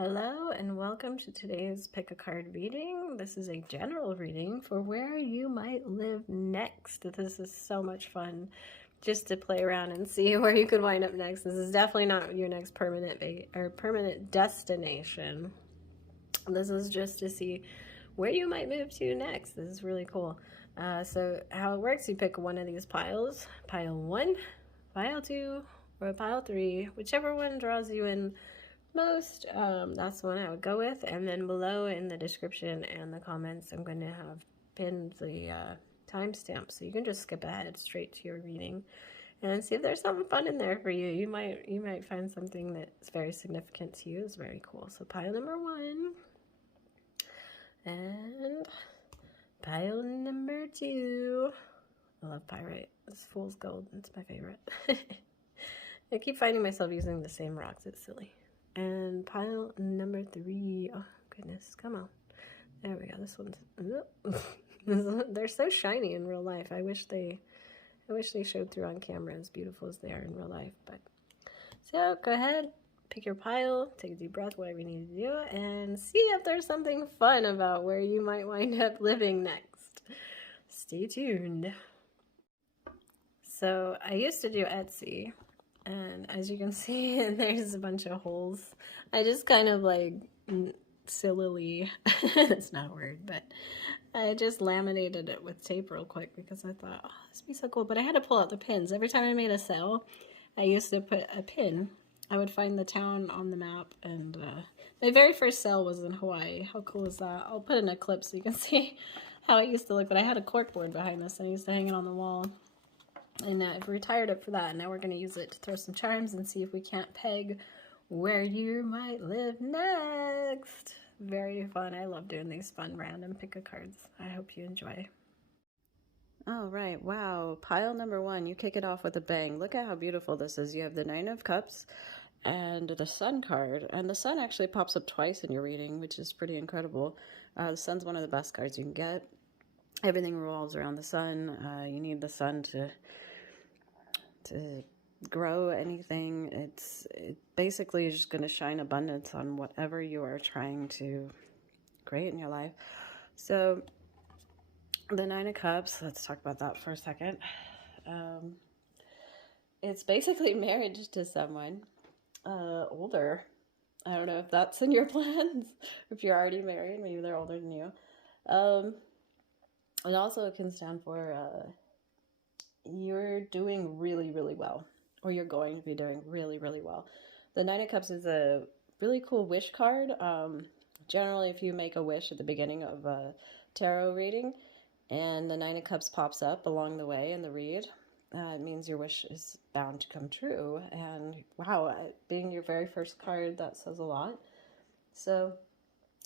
Hello and welcome to today's pick a card reading. This is a general reading for where you might live next. This is so much fun just to play around and see where you could wind up next. This is definitely not your next permanent destination. This is just to see where you might move to next. This is really cool. So how it works, you pick one of these piles, pile 1, pile 2, or pile 3, whichever one draws you in most. That's the one I would go with. And then below in the description and the comments, I'm going to have pinned the timestamp, so you can just skip ahead straight to your reading and see if there's something fun in there for you. You might find something that's very significant to you. It's very cool. So pile number 1 and pile number 2. I love pyrite. This fool's gold. It's my favorite. I keep finding myself using the same rocks. It's silly. And pile number 3. Oh goodness, come on. There we go. This one's they're so shiny in real life. I wish they showed through on camera as beautiful as they are in real life. But so go ahead, pick your pile, take a deep breath, whatever you need to do, and see if there's something fun about where you might wind up living next. Stay tuned. So I used to do Etsy. And as you can see, there's a bunch of holes. I just kind of like sillily, it's not a word, but I just laminated it with tape real quick because I thought, oh, this would be so cool. But I had to pull out the pins. Every time I made a sale, I used to put a pin. I would find the town on the map. And my very first sale was in Hawaii. How cool is that? I'll put in a clip so you can see how it used to look. But I had a corkboard behind this. And I used to hang it on the wall. And I've retired it for that. Now we're going to use it to throw some charms and see if we can't peg where you might live next. Very fun. I love doing these fun random pick-a-cards. I hope you enjoy. All right. Wow. Pile number 1. You kick it off with a bang. Look at how beautiful this is. You have the 9 of Cups and the Sun card. And the Sun actually pops up twice in your reading, which is pretty incredible. The Sun's one of the best cards you can get. Everything revolves around the sun. You need the sun to grow anything. It basically is just going to shine abundance on whatever you are trying to create in your life. So the 9 of Cups, let's talk about that for a second. It's basically marriage to someone older. I don't know if that's in your plans. If you're already married, maybe they're older than you. It also can stand for you're doing really, really well, or you're going to be doing really, really well. The 9 of Cups is a really cool wish card. Generally, if you make a wish at the beginning of a tarot reading and the 9 of Cups pops up along the way in the read, it means your wish is bound to come true. And wow, being your very first card, that says a lot. So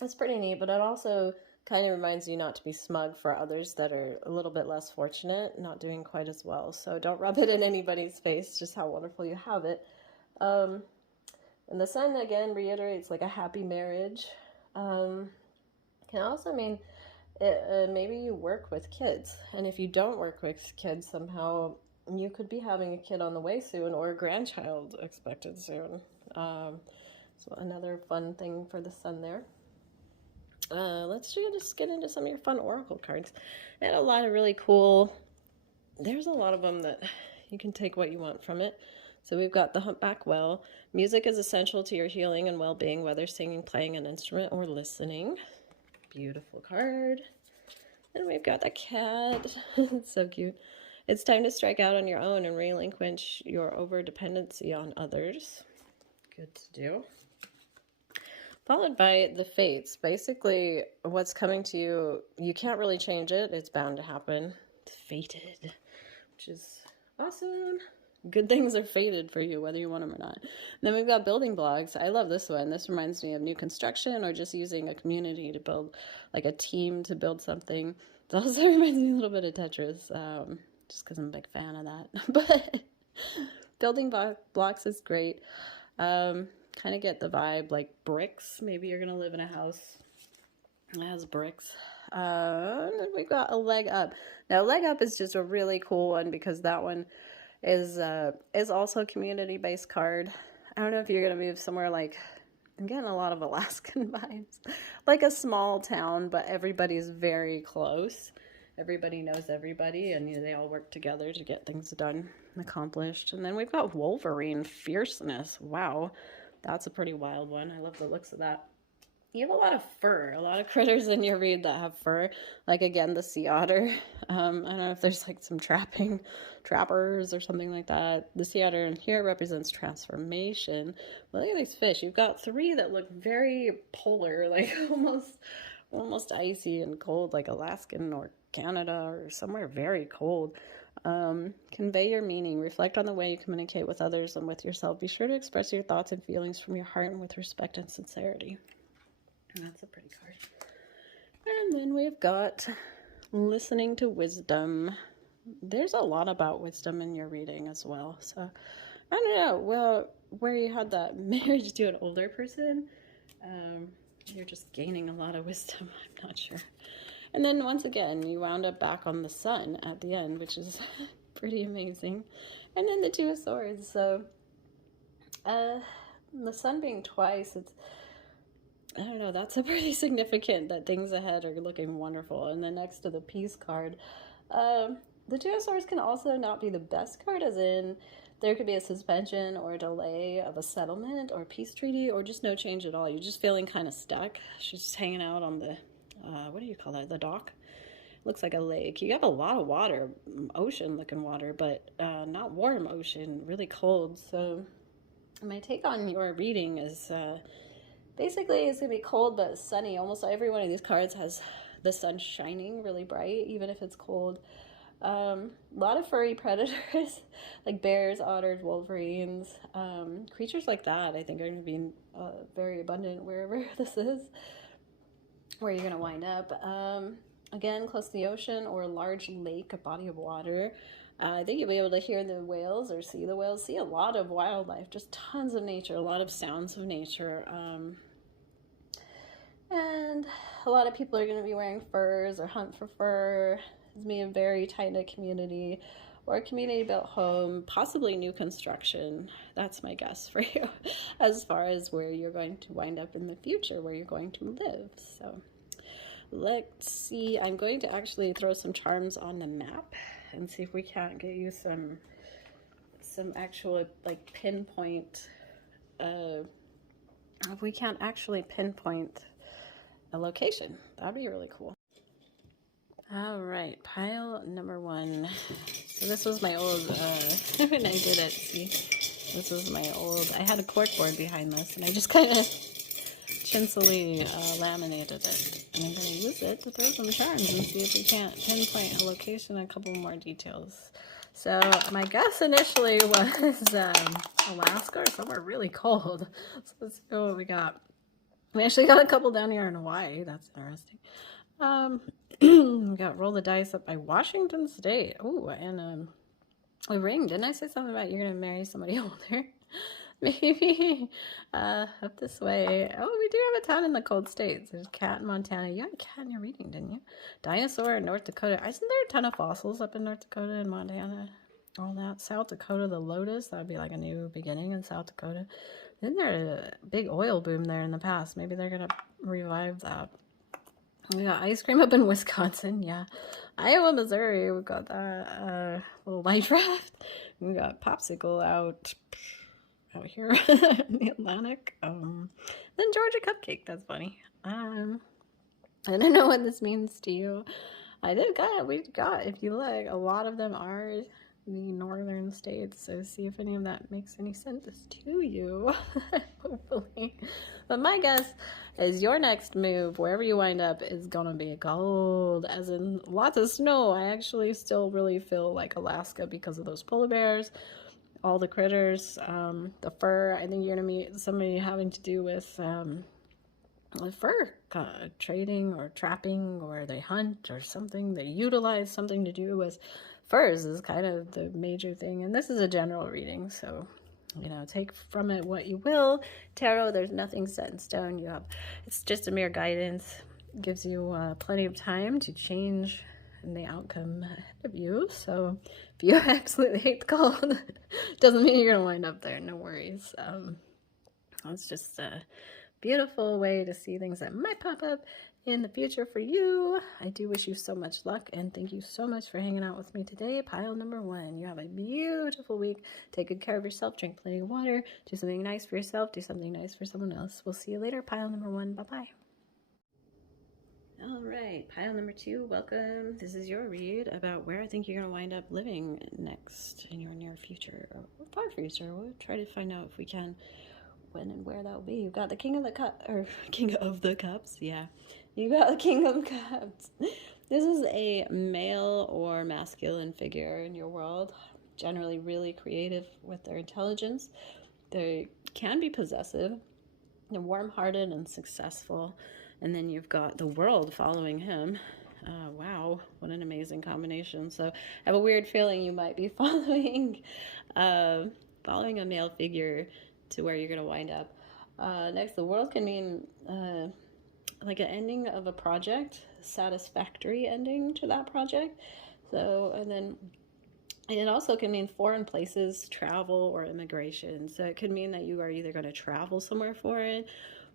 it's pretty neat, but it also kind of reminds you not to be smug for others that are a little bit less fortunate, not doing quite as well. So don't rub it in anybody's face, just how wonderful you have it. And the Sun, again, reiterates like a happy marriage. Can also mean maybe you work with kids. And if you don't work with kids, somehow you could be having a kid on the way soon or a grandchild expected soon. So another fun thing for the Sun there. Let's just get into some of your fun oracle cards. I had a lot of really cool, there's a lot of them that you can take what you want from it. So we've got the Humpback Whale. Music is essential to your healing and well-being, whether singing, playing an instrument, or listening. Beautiful card. And we've got the cat. It's so cute. It's time to strike out on your own and relinquish your over-dependency on others. Good to do. Followed by the Fates. Basically, what's coming to you, you can't really change it. It's bound to happen. It's fated, which is awesome. Good things are fated for you, whether you want them or not. And then we've got building blocks. I love this one. This reminds me of new construction or just using a community to build, like a team to build something. It also reminds me a little bit of Tetris, just because I'm a big fan of that. But building blocks is great. Kind of get the vibe like bricks. Maybe you're gonna live in a house that has bricks. And then we've got a leg up. Now, leg up is just a really cool one because that one is also a community-based card. I don't know if you're gonna move somewhere like I'm getting a lot of Alaskan vibes. Like a small town, but everybody's very close. Everybody knows everybody, and they all work together to get things done and accomplished. And then we've got Wolverine fierceness. Wow, that's a pretty wild one. I love the looks of that. You have a lot of fur, a lot of critters in your read that have fur. Like, again, the sea otter. I don't know if there's like some trappers or something like that. The sea otter in here represents transformation. But look at these fish. You've got 3 that look very polar, like almost icy and cold, like Alaskan or Canada or somewhere very cold. Convey your meaning. Reflect on the way you communicate with others and with yourself. Be sure to express your thoughts and feelings from your heart and with respect and sincerity. That's a pretty card. And then we've got listening to wisdom. There's a lot about wisdom in your reading as well. So, I don't know, well, where you had that marriage to an older person, you're just gaining a lot of wisdom. I'm not sure. And then once again, you wound up back on the sun at the end, which is pretty amazing. And then the 2 of Swords. So, the sun being twice, I don't know, that's a pretty significant that things ahead are looking wonderful. And then next to the peace card, the 2 of Swords can also not be the best card, as in there could be a suspension or a delay of a settlement or peace treaty or just no change at all. You're just feeling kind of stuck. She's just hanging out on the, what do you call that, the dock? Looks like a lake. You have a lot of water, ocean looking water, but not warm ocean, really cold. So my take on your reading is, basically, it's going to be cold but sunny. Almost every one of these cards has the sun shining really bright, even if it's cold. A lot of furry predators, like bears, otters, wolverines. Creatures like that, I think, are going to be very abundant wherever this is, where you're going to wind up. Again, close to the ocean or a large lake, a body of water. I think you'll be able to hear the whales or see the whales, see a lot of wildlife, just tons of nature, a lot of sounds of nature. And a lot of people are going to be wearing furs or hunt for fur. It's going to be a very tight-knit community or a community-built home, possibly new construction. That's my guess for you as far as where you're going to wind up in the future, where you're going to live. So let's see. I'm going to actually throw some charms on the map and see if we can't get you some actual, like, pinpoint, if we can't actually pinpoint a location. That'd be really cool. All right, pile number 1. So this was my old, when I did it, see, this was my old, I had a corkboard behind this, and I just kind of chinsily laminated it. And I'm going to use it to throw some charms and see if we can't pinpoint a location, a couple more details. So my guess initially was Alaska or somewhere really cold. So let's see what we got. We actually got a couple down here in Hawaii. That's interesting. We got Roll the Dice up by Washington State. Oh, and a ring. Didn't I say something about you're going to marry somebody older? Maybe up this way. Oh, we do have a ton in the cold states. There's cat in Montana. You had a cat in your reading, didn't you? Dinosaur in North Dakota. Isn't there a ton of fossils up in North Dakota and Montana? All that. South Dakota, the lotus. That would be like a new beginning in South Dakota. Isn't there a big oil boom there in the past? Maybe they're going to revive that. We got ice cream up in Wisconsin, yeah. Iowa, Missouri, we've got that little life raft. We got popsicle out here in the Atlantic. Then Georgia cupcake, that's funny. I don't know what this means to you. We got, if you look, a lot of them are the northern states, so see if any of that makes any sense to you, hopefully. But my guess is your next move, wherever you wind up, is gonna be cold, as in lots of snow. I actually still really feel like Alaska because of those polar bears, all the critters, the fur. I think you're gonna meet somebody having to do with fur trading or trapping, or they hunt or something. They utilize something to do with furs is kind of the major thing. And this is a general reading, so take from it what you will. Tarot, there's nothing set in stone. It's just a mere guidance. It gives you plenty of time to change the outcome ahead of you. So if you absolutely hate the cold, doesn't mean you're gonna wind up there. No worries. It's just beautiful way to see things that might pop up in the future for you. I do wish you so much luck, and thank you so much for hanging out with me today. Pile number 1. You have a beautiful week. Take good care of yourself. Drink plenty of water. Do something nice for yourself. Do something nice for someone else. We'll see you later. Pile number 1. Bye-bye. All right, pile number 2, welcome. This is your read about where I think you're going to wind up living next in your near future or far future. We'll try to find out if we can when and where that will be. You've got the King of the King of the Cups. Yeah, you got the King of Cups. This is a male or masculine figure in your world, generally really creative with their intelligence. They can be possessive. They're warm-hearted and successful. And then you've got the world following him. Wow, what an amazing combination. So I have a weird feeling you might be following a male figure to where you're going to wind up. Next, the world can mean like an ending of a project, satisfactory ending to that project. So, and then it also can mean foreign places, travel, or immigration. So it could mean that you are either going to travel somewhere foreign,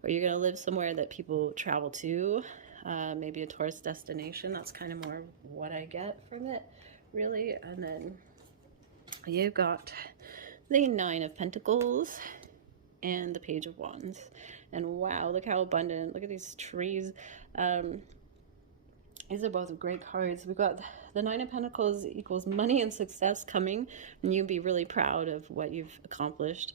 or you're going to live somewhere that people travel to, maybe a tourist destination. That's kind of more what I get from it, really. And then you've got the 9 of Pentacles and the Page of Wands. And wow, look how abundant. Look at these trees. These are both great cards. We've got the 9 of Pentacles equals money and success coming, and you'd be really proud of what you've accomplished.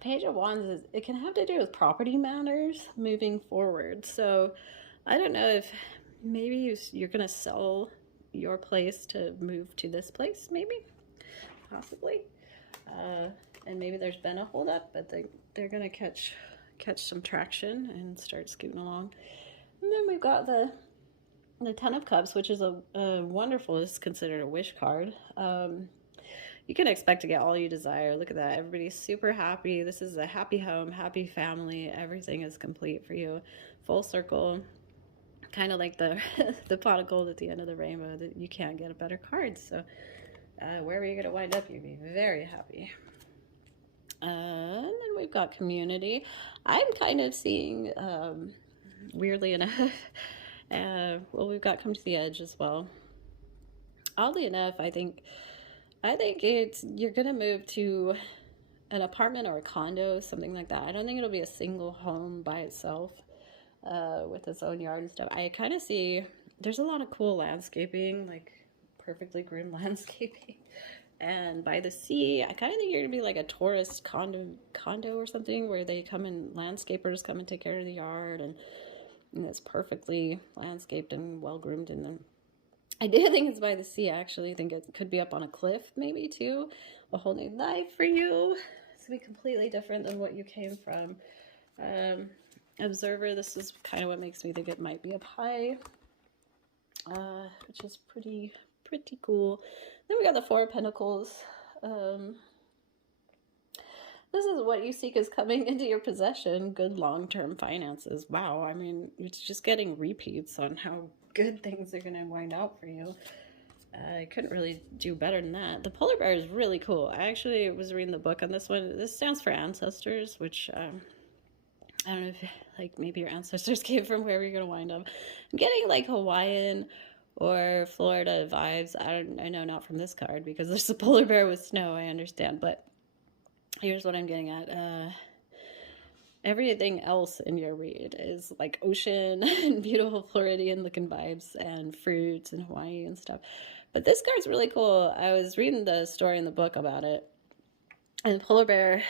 Page of Wands, it can have to do with property matters moving forward. So I don't know if maybe you're going to sell your place to move to this place, maybe, possibly. And maybe there's been a holdup, but they're going to catch some traction and start scooting along. And then we've got the 10 of Cups, which is a wonderful, it's considered a wish card. You can expect to get all you desire. Look at that. Everybody's super happy. This is a happy home, happy family. Everything is complete for you. Full circle. Kind of like the the pot of gold at the end of the rainbow. That you can't get a better card. So wherever you're going to wind up, you'll be very happy. And then we've got community. I'm kind of seeing, weirdly enough, well, we've got come to the edge as well. Oddly enough, I think you're gonna move to an apartment or a condo, something like that. I don't think it'll be a single home by itself with its own yard and stuff. I kind of see there's a lot of cool landscaping, like perfectly groomed landscaping, and by the sea. I kind of think you're gonna be like a tourist condo or something where they come and landscapers come and take care of the yard, and it's perfectly landscaped and well groomed in them. I do think it's by the sea. I actually think it could be up on a cliff, maybe, too. A whole new life for you. It's going to be completely different than what you came from. Observer, this is kind of what makes me think it might be up high, which is pretty cool. Then we got the 4 of Pentacles. This is what you seek is coming into your possession. Good long-term finances. Wow, I mean, it's just getting repeats on how good things are going to wind out for you. I couldn't really do better than that. The polar bear is really cool. I actually was reading the book on this one. This stands for ancestors, which I don't know if like maybe your ancestors came from wherever you're going to wind up. I'm getting like Hawaiian or Florida vibes. I know not from this card because there's a polar bear with snow, I understand, but here's what I'm getting at. Everything else in your read is like ocean and beautiful Floridian looking vibes and fruits and Hawaii and stuff. But this card's really cool. I was reading the story in the book about it. And the polar bear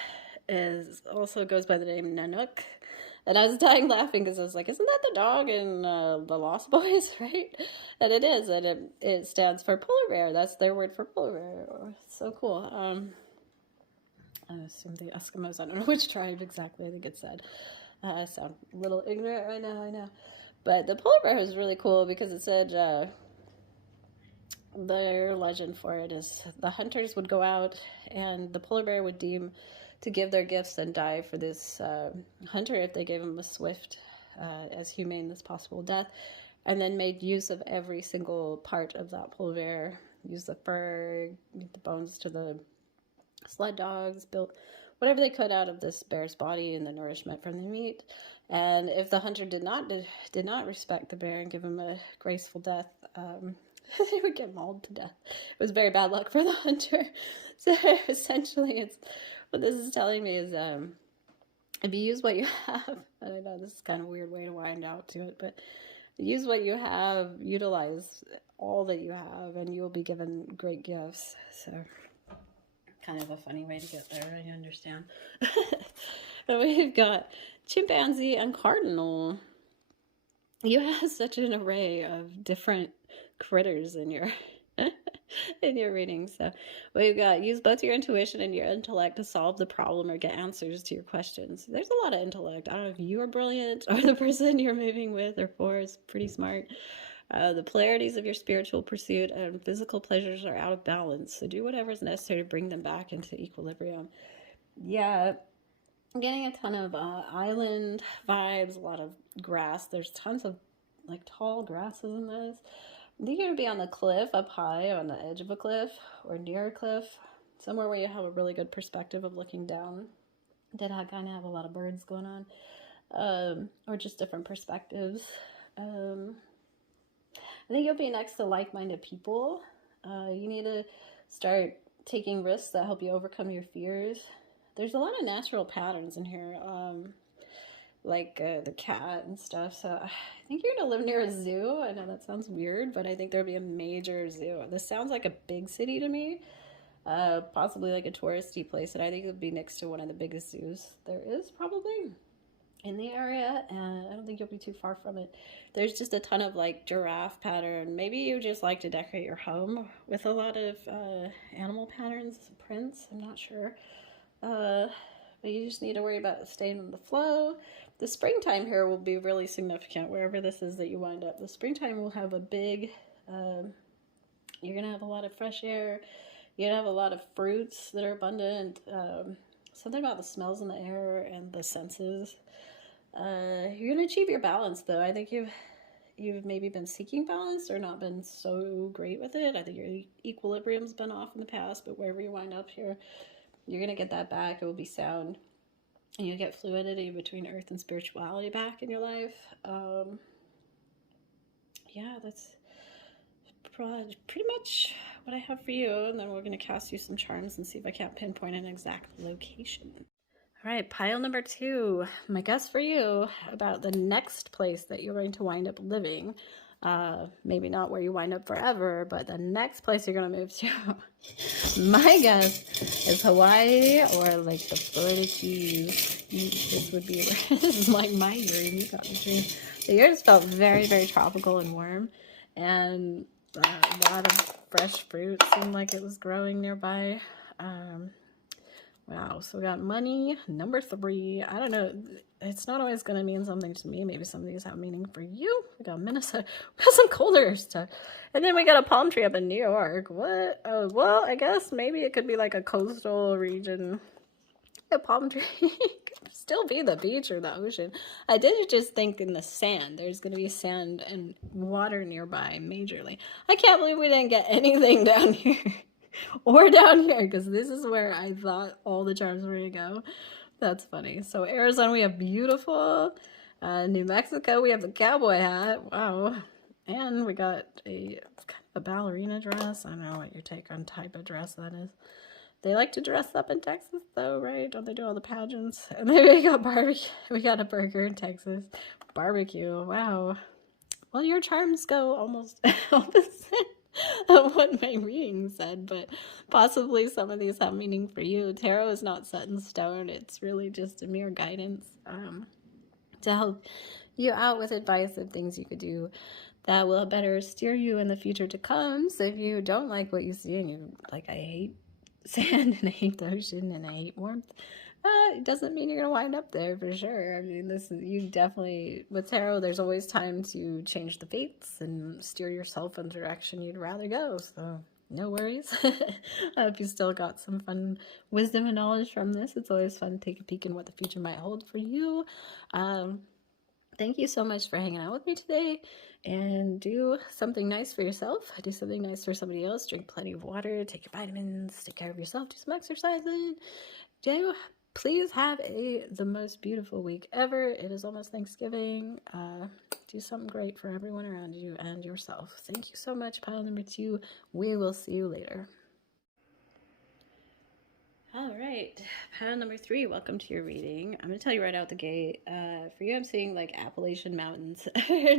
also goes by the name Nanook. And I was dying laughing because I was like, isn't that the dog in the Lost Boys, right? And it is. And it stands for polar bear. That's their word for polar bear. So cool. I assume the Eskimos, I don't know which tribe exactly, I think it said. I sound a little ignorant right now, I know. But the polar bear was really cool because it said, their legend for it is the hunters would go out and the polar bear would deem to give their gifts and die for this hunter if they gave him a swift, as humane as possible death, and then made use of every single part of that polar bear, use the fur, the bones to the sled dogs, built whatever they could out of this bear's body and the nourishment from the meat. And if the hunter did not respect the bear and give him a graceful death, they would get mauled to death. It was very bad luck for the hunter. So essentially, it's what this is telling me is if you use what you have, and I know this is kind of a weird way to wind out to it, but use what you have, utilize all that you have, and you will be given great gifts. So kind of a funny way to get there, I understand. But we've got chimpanzee and cardinal. You have such an array of different critters in your in your reading. So we've got use both your intuition and your intellect to solve the problem or get answers to your questions. There's a lot of intellect. I don't know if you are brilliant or the person you're moving with or for is pretty smart. The polarities of your spiritual pursuit and physical pleasures are out of balance. So do whatever is necessary to bring them back into equilibrium. Yeah, I'm getting a ton of island vibes, a lot of grass. There's tons of like tall grasses in this. I think you're going to be on the cliff up high, on the edge of a cliff or near a cliff, somewhere where you have a really good perspective of looking down. Did I kind of have a lot of birds going on, or just different perspectives. I think you'll be next to like-minded people. You need to start taking risks that help you overcome your fears. There's a lot of natural patterns in here, like the cat and stuff. So I think you're going to live near a zoo. I know that sounds weird, but I think there'll be a major zoo. This sounds like a big city to me, possibly like a touristy place. And I think it would be next to one of the biggest zoos there is probably in the area. And I don't think you'll be too far from it. There's just a ton of like giraffe pattern. Maybe you just like to decorate your home with a lot of animal patterns, prints. I'm not sure. But you just need to worry about staying in the flow. The springtime here will be really significant, wherever this is that you wind up. The springtime will have a big, you're going to have a lot of fresh air. You're going to have a lot of fruits that are abundant. Something about the smells in the air and the senses. You're going to achieve your balance, though. I think you've maybe been seeking balance or not been so great with it. I think your equilibrium's been off in the past, but wherever you wind up here, you're going to get that back. It will be sound. And you get fluidity between earth and spirituality back in your life. Yeah, that's pretty much what I have for you. And then we're going to cast you some charms and see if I can't pinpoint an exact location. All right, pile number 2. My guess for you about the next place that you're going to wind up living. Maybe not where you wind up forever, but the next place you're going to move to. My guess is Hawaii or like the Florida Keys. This would be where this is like my dream. You got the dream. The year just felt very, very tropical and warm, and a lot of fresh fruit seemed like it was growing nearby. Wow, so we got money, number 3. I don't know. It's not always going to mean something to me. Maybe some of these have meaning for you. We got Minnesota. We got some colder stuff. And then we got a palm tree up in New York. What? Oh, well, I guess maybe it could be like a coastal region. A palm tree could still be the beach or the ocean. I did just think in the sand. There's going to be sand and water nearby majorly. I can't believe we didn't get anything down here. Or down here, because this is where I thought all the charms were going to go. That's funny. So Arizona, we have beautiful. New Mexico, we have the cowboy hat. Wow. And we got a kind of a ballerina dress. I don't know what your take on type of dress that is. They like to dress up in Texas, though, right? Don't they do all the pageants? And then we got barbecue. We got a burger in Texas. Barbecue. Wow. Well, your charms go almost opposite of what my reading said, but possibly some of these have meaning for you. Tarot is not set in stone. It's really just a mere guidance to help you out with advice of things you could do that will better steer you in the future to come. So if you don't like what you see and you like, I hate sand and I hate the ocean and I hate warmth, it doesn't mean you're going to wind up there for sure. I mean, you definitely, with tarot, there's always time to change the fates and steer yourself in the direction you'd rather go. So no worries. I hope you still got some fun wisdom and knowledge from this. It's always fun to take a peek in what the future might hold for you. Thank you so much for hanging out with me today, and do something nice for yourself. Do something nice for somebody else. Drink plenty of water, take your vitamins, take care of yourself, do some exercising. please have the most beautiful week ever. It is almost Thanksgiving. Do something great for everyone around you and yourself. Thank you so much, pile number 2. We will see you later. All right, pile number 3, welcome to your reading. I'm going to tell you right out the gate. For you, I'm seeing like Appalachian Mountains,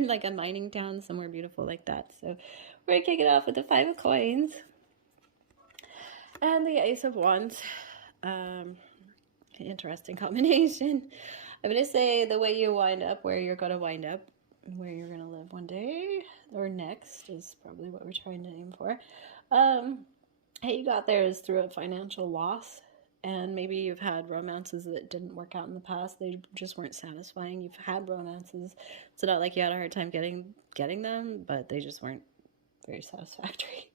like a mining town, somewhere beautiful like that. So we're going to kick it off with the 5 of Coins and the Ace of Wands. Interesting combination. I'm going to say the way you wind up, where you're going to wind up, where you're going to live one day or next is probably what we're trying to aim for. How you got there is through a financial loss, and maybe you've had romances that didn't work out in the past. They just weren't satisfying. You've had romances. It's not like you had a hard time getting them, but they just weren't very satisfactory.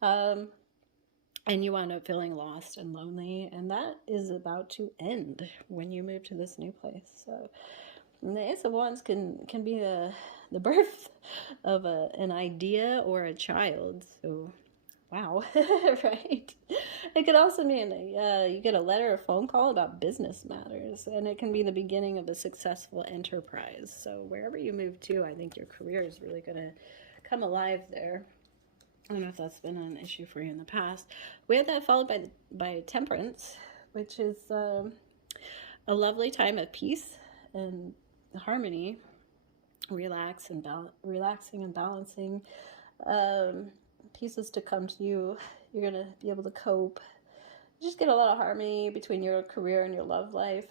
And you wound up feeling lost and lonely, and that is about to end when you move to this new place. So the Ace of Wands can be the birth of an idea or a child. So wow, right? It could also mean you get a letter or phone call about business matters, and it can be the beginning of a successful enterprise. So wherever you move to, I think your career is really going to come alive there. I don't know if that's been an issue for you in the past. We had that followed by Temperance, which is a lovely time of peace and harmony, relaxing and balancing. Pieces to come to you. You're going to be able to cope. You just get a lot of harmony between your career and your love life.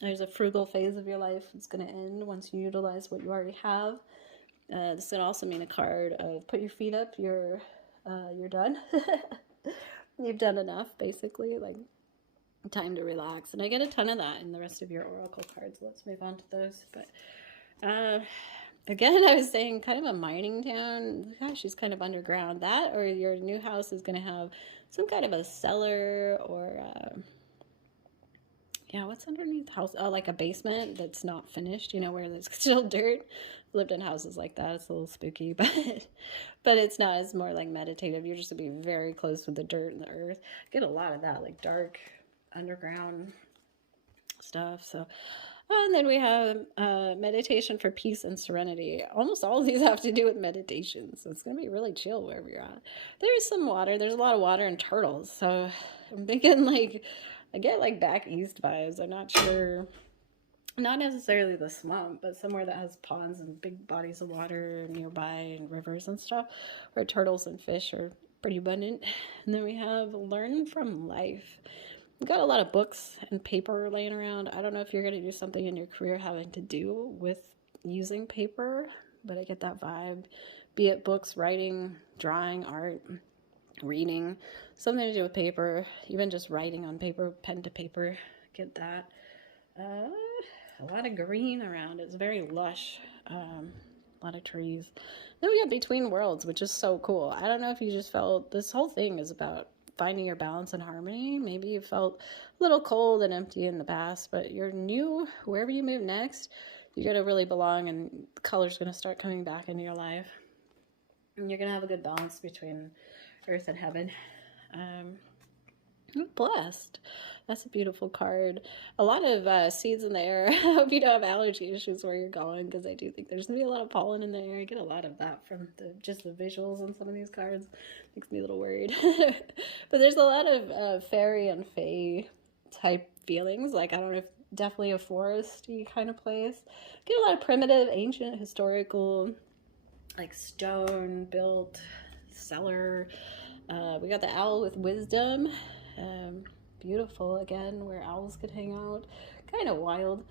There's a frugal phase of your life that's going to end once you utilize what you already have. This would also mean a card of put your feet up, you're done. You've done enough, basically, like time to relax. And I get a ton of that in the rest of your oracle cards. Let's move on to those. But again, I was saying kind of a mining town. Gosh, she's kind of underground. That or your new house is going to have some kind of a cellar or what's underneath the house? Oh, like a basement that's not finished, where there's still dirt. I've lived in houses like that. It's a little spooky, but it's not. It's more like meditative. You're just going to be very close with the dirt and the earth. Get a lot of that, like dark underground stuff. So, and then we have meditation for peace and serenity. Almost all of these have to do with meditation, so it's going to be really chill wherever you're at. There is some water. There's a lot of water and turtles, so I'm thinking I get like back east vibes. I'm not sure, not necessarily the swamp, but somewhere that has ponds and big bodies of water nearby and rivers and stuff, where turtles and fish are pretty abundant. And then we have learn from life. We've got a lot of books and paper laying around. I don't know if you're going to do something in your career having to do with using paper, but I get that vibe. Be it books, writing, drawing, art, reading, something to do with paper, even just writing on paper, pen to paper, get that. A lot of green around. It's very lush. A lot of trees. Then we have Between Worlds, which is so cool. I don't know if you just felt this whole thing is about finding your balance and harmony. Maybe you felt a little cold and empty in the past, but you're new. Wherever you move next, you're going to really belong, and color's going to start coming back into your life. And you're going to have a good balance between earth and heaven. Blessed. That's a beautiful card. A lot of seeds in the air. I hope you don't have allergy issues where you're going, because I do think there's going to be a lot of pollen in the air. I get a lot of that from just the visuals on some of these cards. Makes me a little worried. But there's a lot of fairy and fae type feelings. Like, I don't know if definitely a foresty kind of place. Get a lot of primitive, ancient, historical, like stone built cellar. We got the owl with wisdom. Beautiful, again, where owls could hang out. Kind of wild.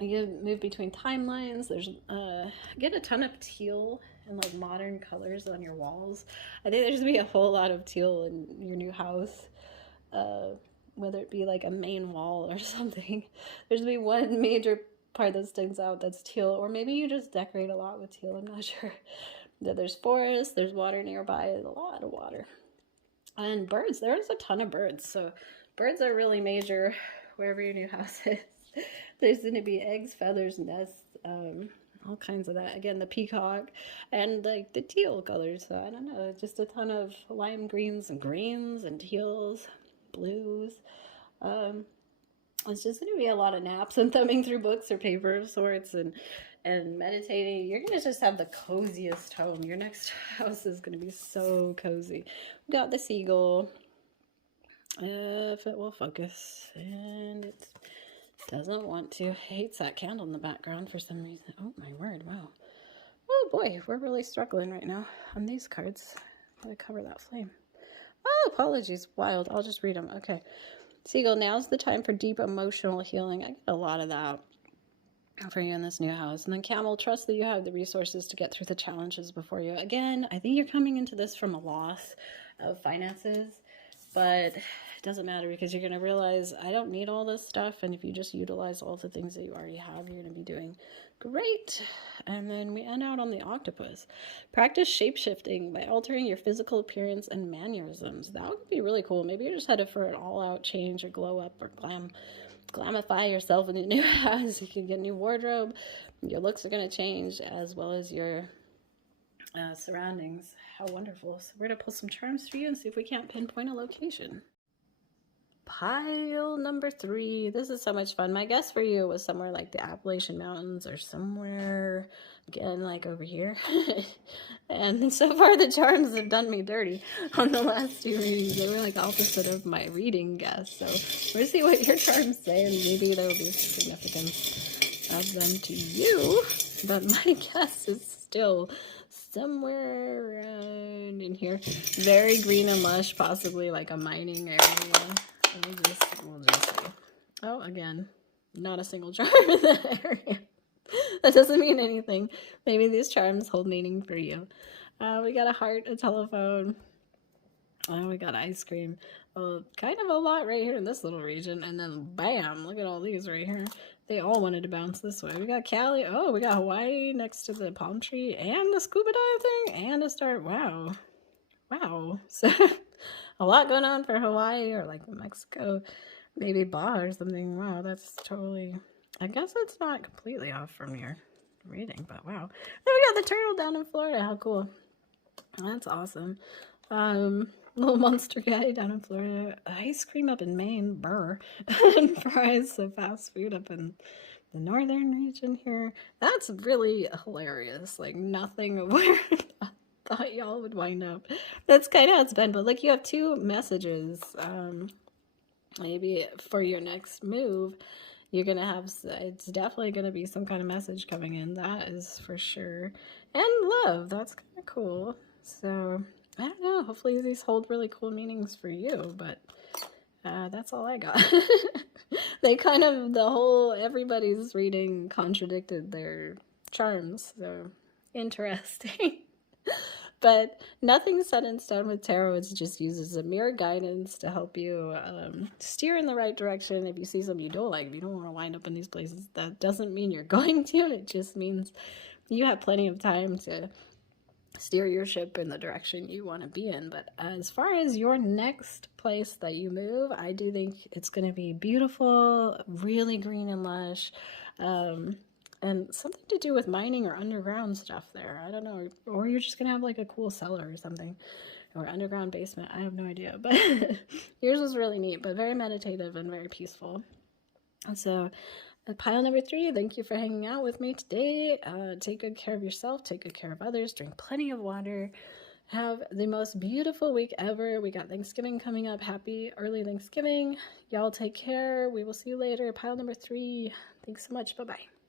You move between timelines. There's get a ton of teal and like modern colors on your walls. I think there's gonna be a whole lot of teal in your new house. Whether it be like a main wall or something. There's gonna be one major part that stands out that's teal, or maybe you just decorate a lot with teal. I'm not sure. There's forest, there's water nearby, a lot of water. And birds, there's a ton of birds. So birds are really major wherever your new house is. There's going to be eggs, feathers, nests, all kinds of that. Again, the peacock and like the teal colors. So I don't know, just a ton of lime greens and teals, blues. It's just going to be a lot of naps and thumbing through books or paper of sorts and meditating. You're going to just have the coziest home. Your next house is going to be so cozy. We got the seagull, if it will focus, and it doesn't want to. Hates that candle in the background for some reason. Oh my word, wow. Oh boy, we're really struggling right now on these cards. Gotta cover that flame. Oh, apologies, wild. I'll just read them. Okay. Seagull, now's the time for deep emotional healing. I get a lot of that for you in this new house. And then Camel, trust that you have the resources to get through the challenges before you. Again, I think you're coming into this from a loss of finances, but it doesn't matter because you're going to realize I don't need all this stuff. And if you just utilize all the things that you already have, you're going to be doing great. And then we end out on the octopus. Practice shape-shifting by altering your physical appearance and mannerisms. That would be really cool. Maybe you're just headed for an all-out change or glow up or glamify yourself in a new house. You can get a new wardrobe. Your looks are going to change as well as your surroundings. How wonderful. So we're going to pull some charms for you and see if we can't pinpoint a location. Pile number 3. This is so much fun. My guess for you was somewhere like the Appalachian Mountains or somewhere, again, like over here. And so far the charms have done me dirty on the last 2 readings. They were like opposite of my reading guess. So we'll see what your charms say, and maybe there will be significance of them to you. But my guess is still somewhere around in here. Very green and lush, possibly like a mining area. We'll just see. Oh, again, not a single charm in that area. That doesn't mean anything. Maybe these charms hold meaning for you. We got a heart, a telephone. Oh, we got ice cream. Kind of a lot right here in this little region. And then, bam, look at all these right here. They all wanted to bounce this way. We got Cali. Oh, we got Hawaii next to the palm tree. And the scuba dive thing. And a star. Wow. Wow. So... a lot going on for Hawaii or like Mexico, maybe Baja or something. Wow, that's totally, I guess it's not completely off from your reading, but wow. Then we got the turtle down in Florida. How cool. That's awesome. Little monster guy down in Florida. Ice cream up in Maine. Burr. And fries, so fast food up in the northern region here. That's really hilarious. Like nothing of where thought y'all would wind up. That's kind of how it's been, but like you have 2 messages. Maybe for your next move, you're gonna have, it's definitely gonna be some kind of message coming in, that is for sure. And love, that's kind of cool. So I don't know, hopefully these hold really cool meanings for you, but that's all I got. They kind of, everybody's reading contradicted their charms, so interesting. But nothing's set in stone with tarot. It just uses a mirror guidance to help you steer in the right direction. If you see something you don't like, if you don't want to wind up in these places, that doesn't mean you're going to. It just means you have plenty of time to steer your ship in the direction you want to be in. But as far as your next place that you move, I do think it's going to be beautiful, really green and lush. And something to do with mining or underground stuff there. I don't know. Or you're just going to have like a cool cellar or something. Or underground basement. I have no idea. But yours was really neat, but very meditative and very peaceful. So pile number 3, thank you for hanging out with me today. Take good care of yourself. Take good care of others. Drink plenty of water. Have the most beautiful week ever. We got Thanksgiving coming up. Happy early Thanksgiving. Y'all take care. We will see you later. Pile number 3. Thanks so much. Bye-bye.